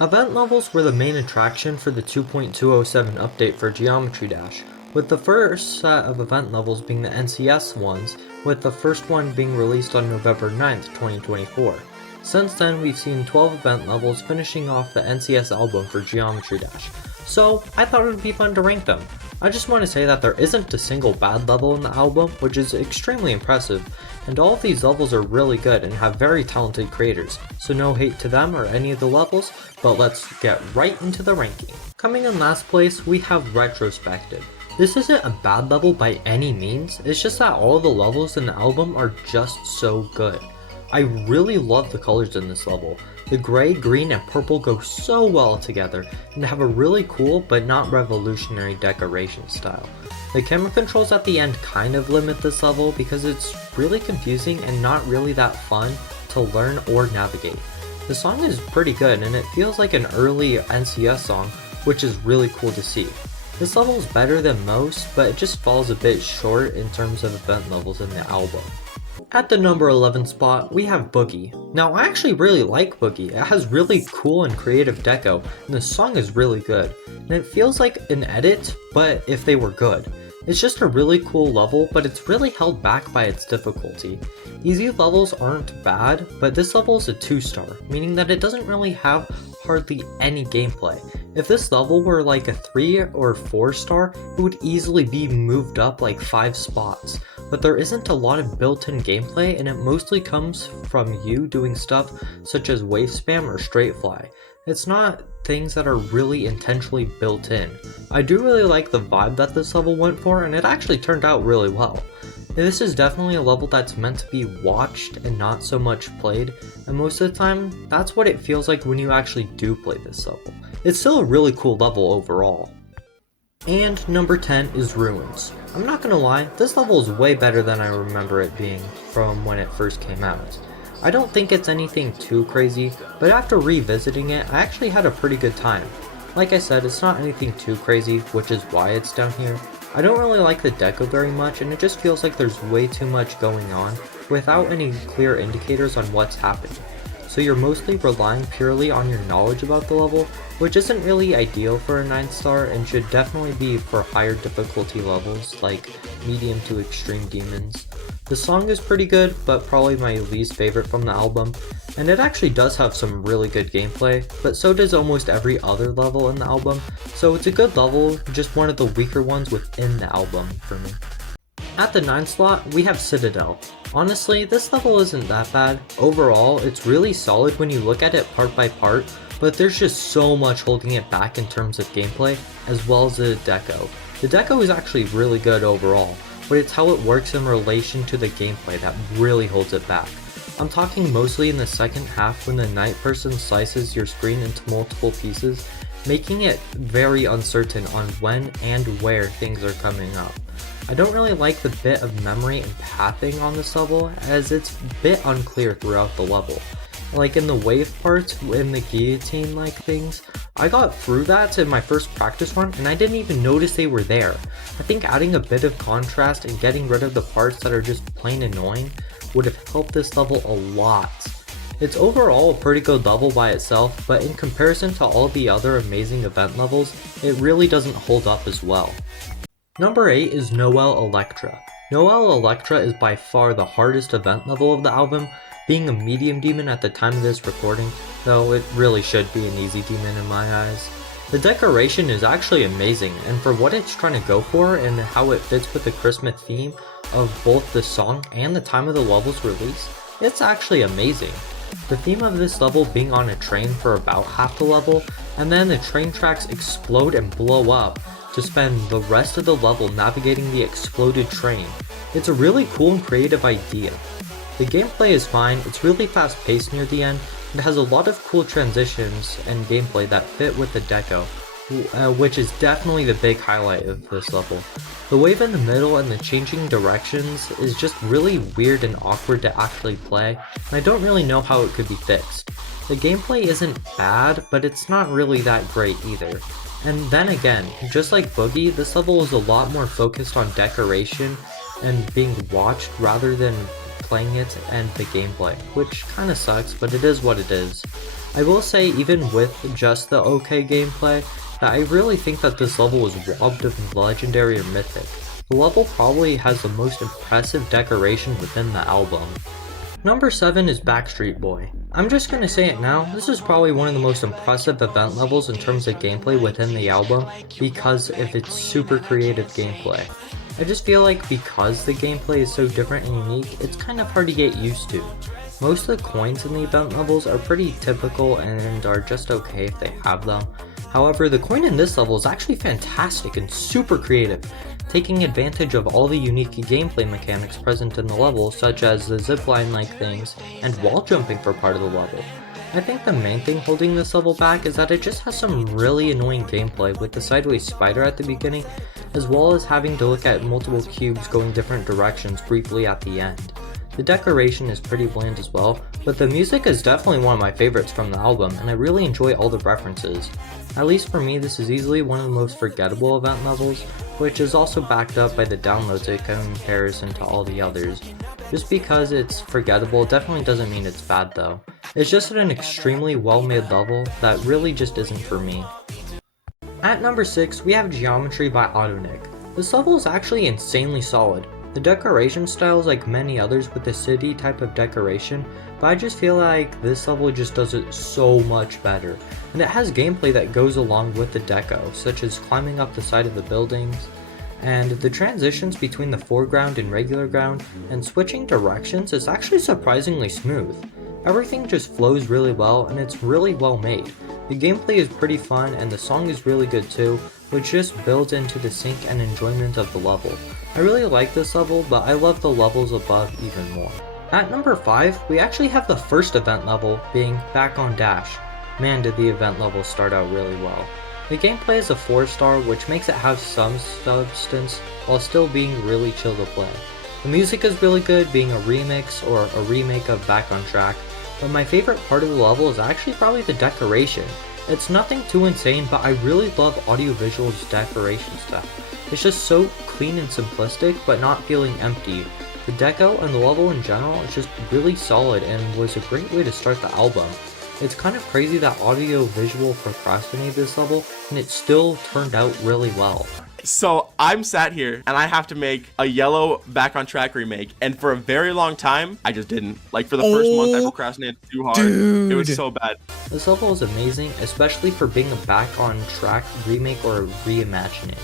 Event levels were the main attraction for the 2.207 update for Geometry Dash, with the first set of event levels being the NCS ones, with the first one being released on November 9th, 2024. Since then, we've seen 12 event levels finishing off the NCS album for Geometry Dash, so I thought it would be fun to rank them. I just want to say that there isn't a single bad level in the album, which is extremely impressive, and all of these levels are really good and have very talented creators, so no hate to them or any of the levels, but let's get right into the ranking. Coming in last place, we have Retrospective. This isn't a bad level by any means, it's just that all the levels in the album are just so good. I really love the colors in this level. The gray, green, and purple go so well together and have a really cool but not revolutionary decoration style. The camera controls at the end kind of limit this level because it's really confusing and not really that fun to learn or navigate. The song is pretty good and it feels like an early NCS song, which is really cool to see. This level is better than most, but it just falls a bit short in terms of event levels in the album. At the number 11 spot, we have Boogie. Now I actually really like Boogie, it has really cool and creative deco, and the song is really good, and it feels like an edit, but if they were good. It's just a really cool level, but it's really held back by its difficulty. Easy levels aren't bad, but this level is a 2-star, meaning that it doesn't really have hardly any gameplay. If this level were like a 3 or 4-star, it would easily be moved up like 5 spots. But there isn't a lot of built-in gameplay and it mostly comes from you doing stuff such as wave spam or straight fly. It's not things that are really intentionally built in. I do really like the vibe that this level went for and it actually turned out really well. This is definitely a level that's meant to be watched and not so much played, and most of the time, that's what it feels like when you actually do play this level. It's still a really cool level overall. And number 10 is Ruins. I'm not gonna lie, this level is way better than I remember it being from when it first came out. I don't think it's anything too crazy, but after revisiting it, I actually had a pretty good time. Like I said, it's not anything too crazy, which is why it's down here. I don't really like the deco very much, and it just feels like there's way too much going on without any clear indicators on what's happening. So you're mostly relying purely on your knowledge about the level, which isn't really ideal for a 9-star and should definitely be for higher difficulty levels like medium to extreme demons. The song is pretty good, but probably my least favorite from the album, and it actually does have some really good gameplay, but so does almost every other level in the album, so it's a good level, just one of the weaker ones within the album for me. At the 9th slot, we have Citadel. Honestly, this level isn't that bad. Overall, it's really solid when you look at it part by part, but there's just so much holding it back in terms of gameplay, as well as the deco. The deco is actually really good overall, but it's how it works in relation to the gameplay that really holds it back. I'm talking mostly in the second half when the night person slices your screen into multiple pieces, making it very uncertain on when and where things are coming up. I don't really like the bit of memory and pathing on this level, as it's a bit unclear throughout the level. Like in the wave parts, in the guillotine like things, I got through that in my first practice run and I didn't even notice they were there. I think adding a bit of contrast and getting rid of the parts that are just plain annoying would have helped this level a lot. It's overall a pretty good level by itself, but in comparison to all the other amazing event levels, it really doesn't hold up as well. Number 8 is Noel Electra. Noel Electra is by far the hardest event level of the album, being a medium demon at the time of this recording, though it really should be an easy demon in my eyes. The decoration is actually amazing, and for what it's trying to go for and how it fits with the Christmas theme of both the song and the time of the level's release, it's actually amazing. The theme of this level being on a train for about half the level, and then the train tracks explode and blow up to spend the rest of the level navigating the exploded train. It's a really cool and creative idea. The gameplay is fine, it's really fast paced near the end, and has a lot of cool transitions and gameplay that fit with the deco, which is definitely the big highlight of this level. The wave in the middle and the changing directions is just really weird and awkward to actually play, and I don't really know how it could be fixed. The gameplay isn't bad, but it's not really that great either. And then again, just like Boogie, this level is a lot more focused on decoration and being watched rather than playing it and the gameplay, which kinda sucks, but it is what it is. I will say, even with just the okay gameplay, that I really think that this level was robbed of legendary or mythic. The level probably has the most impressive decoration within the album. Number 7 is Backstreet Boy. I'm just gonna say it now, this is probably one of the most impressive event levels in terms of gameplay within the album because of its super creative gameplay. I just feel like because the gameplay is so different and unique, it's kind of hard to get used to. Most of the coins in the event levels are pretty typical and are just okay if they have them. However, the coin in this level is actually fantastic and super creative, taking advantage of all the unique gameplay mechanics present in the level, such as the zipline-like things and wall jumping for part of the level. I think the main thing holding this level back is that it just has some really annoying gameplay with the sideways spider at the beginning, as well as having to look at multiple cubes going different directions briefly at the end. The decoration is pretty bland as well, but the music is definitely one of my favorites from the album, and I really enjoy all the references. At least for me, this is easily one of the most forgettable event levels, which is also backed up by the downloads in comparison to all the others. Just because it's forgettable definitely doesn't mean it's bad though. It's just an extremely well made level that really just isn't for me. At number 6, we have Geometry by Autonic. This level is actually insanely solid. The decoration style is like many others with the city type of decoration, but I just feel like this level just does it so much better. And it has gameplay that goes along with the deco, such as climbing up the side of the buildings, and the transitions between the foreground and regular ground, and switching directions is actually surprisingly smooth. Everything just flows really well and it's really well made. The gameplay is pretty fun and the song is really good too, which just builds into the sync and enjoyment of the level. I really like this level, but I love the levels above even more. At number 5, we actually have the first event level being Back on Dash. Man, did the event level start out really well. The gameplay is a 4-star, which makes it have some substance while still being really chill to play. The music is really good, being a remix or a remake of Back on Track, but my favorite part of the level is actually probably the decoration. It's nothing too insane, but I really love audiovisual's decoration stuff. It's just so clean and simplistic, but not feeling empty. The deco and the level in general is just really solid and was a great way to start the album. It's kind of crazy that audio-visual procrastinated this level, and it still turned out really well. So I'm sat here and I have to make a yellow Back on Track remake, and for a very long time I just didn't. Like for the first month I procrastinated too hard. Dude. It was so bad. This level is amazing, especially for being a Back on Track remake or a reimagining.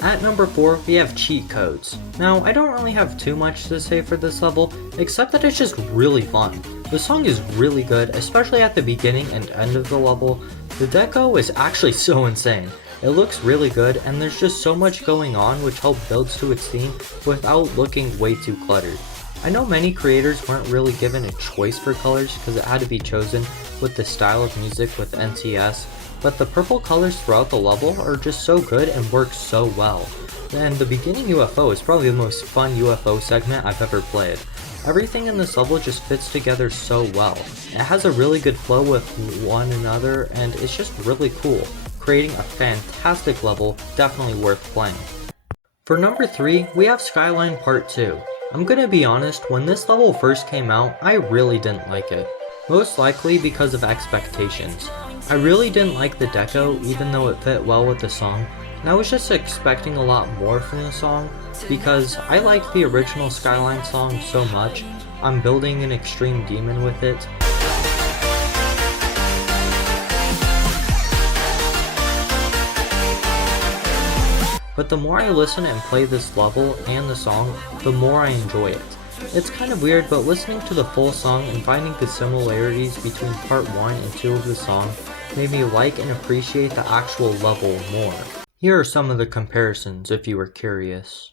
At number 4, we have Cheat Codes. Now, I don't really have too much to say for this level, except that it's just really fun. The song is really good, especially at the beginning and end of the level. The deco is actually so insane. It looks really good, and there's just so much going on which help builds to its theme without looking way too cluttered. I know many creators weren't really given a choice for colors because it had to be chosen with the style of music with NCS, but the purple colors throughout the level are just so good and work so well. And the beginning UFO is probably the most fun UFO segment I've ever played. Everything in this level just fits together so well. It has a really good flow with one another and it's just really cool, creating a fantastic level, definitely worth playing. For number 3, we have Skyline Part 2. I'm gonna be honest, when this level first came out, I really didn't like it. Most likely because of expectations. I really didn't like the deco even though it fit well with the song, and I was just expecting a lot more from the song because I like the original Skyline song so much. I'm building an extreme demon with it. But the more I listen and play this level and the song, the more I enjoy it. It's kind of weird, but listening to the full song and finding the similarities between part 1 and 2 of the song made me like and appreciate the actual level more. Here are some of the comparisons if you were curious.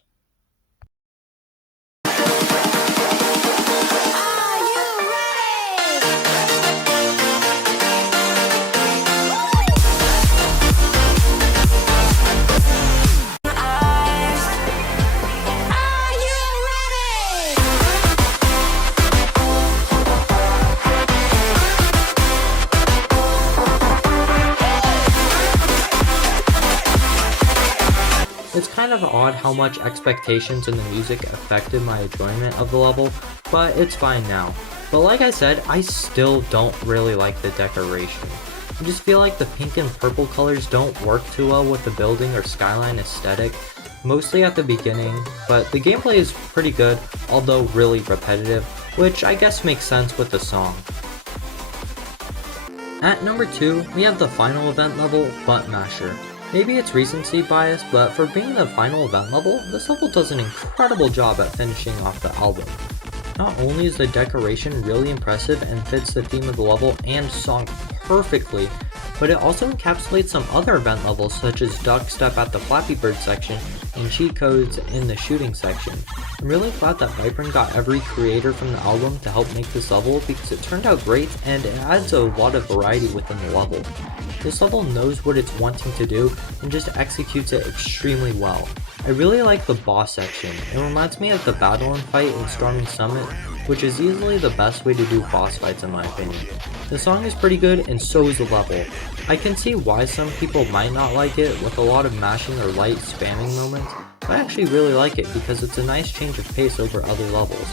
It's kind of odd how much expectations in the music affected my enjoyment of the level, but it's fine now. But like I said, I still don't really like the decoration. I just feel like the pink and purple colors don't work too well with the building or skyline aesthetic, mostly at the beginning, but the gameplay is pretty good, although really repetitive, which I guess makes sense with the song. At number 2, we have the final event level, Butt Masher. Maybe it's recency bias, but for being the final event level, this level does an incredible job at finishing off the album. Not only is the decoration really impressive and fits the theme of the level and song perfectly, but it also encapsulates some other event levels such as Duck Step at the Flappy Bird section and cheat codes in the shooting section. I'm really glad that Vibrant got every creator from the album to help make this level because it turned out great and it adds a lot of variety within the level. This level knows what it's wanting to do and just executes it extremely well. I really like the boss section. It reminds me of the Battle and Fight in Storming Summit, which is easily the best way to do boss fights in my opinion. The song is pretty good and so is the level. I can see why some people might not like it with a lot of mashing or light spamming moments, but I actually really like it because it's a nice change of pace over other levels.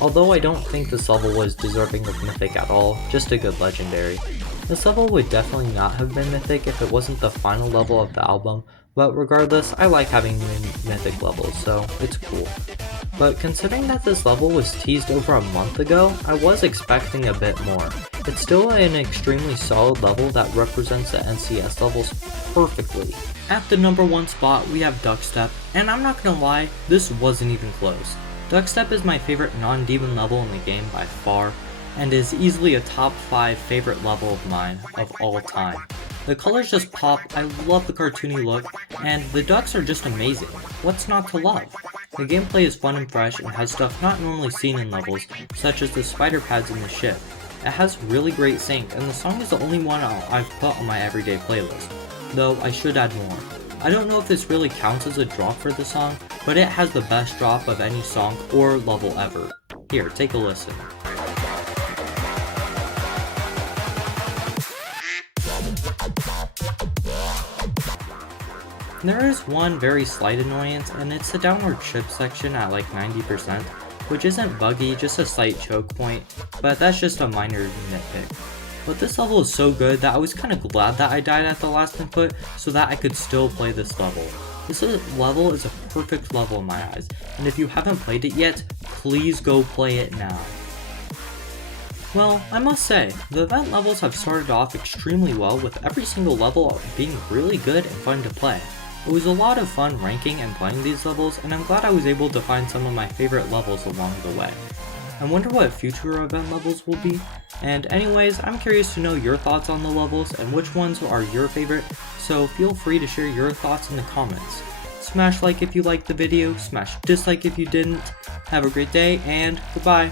Although I don't think this level was deserving of Mythic at all, just a good legendary. This level would definitely not have been Mythic if it wasn't the final level of the album, but regardless, I like having Mythic levels, so it's cool. But considering that this level was teased over a month ago, I was expecting a bit more. It's still an extremely solid level that represents the NCS levels perfectly. At the number 1 spot, we have Duck Step, and I'm not gonna lie, this wasn't even close. Duck Step is my favorite non-demon level in the game by far, and is easily a top 5 favorite level of mine of all time. The colors just pop, I love the cartoony look, and the ducks are just amazing. What's not to love? The gameplay is fun and fresh and has stuff not normally seen in levels, such as the spider pads in the ship. It has really great sync, and the song is the only one I've put on my everyday playlist, though I should add more. I don't know if this really counts as a drop for the song, but it has the best drop of any song or level ever. Here, take a listen. There is one very slight annoyance, and it's the downward ship section at like 90%, which isn't buggy, just a slight choke point, but that's just a minor nitpick. But this level is so good that I was kind of glad that I died at the last input so that I could still play this level. This level is a perfect level in my eyes, and if you haven't played it yet, please go play it now. Well, I must say, the event levels have started off extremely well with every single level being really good and fun to play. It was a lot of fun ranking and playing these levels, and I'm glad I was able to find some of my favorite levels along the way. I wonder what future event levels will be, and anyways, I'm curious to know your thoughts on the levels and which ones are your favorite, so feel free to share your thoughts in the comments. Smash like if you liked the video, smash dislike if you didn't. Have a great day, and goodbye.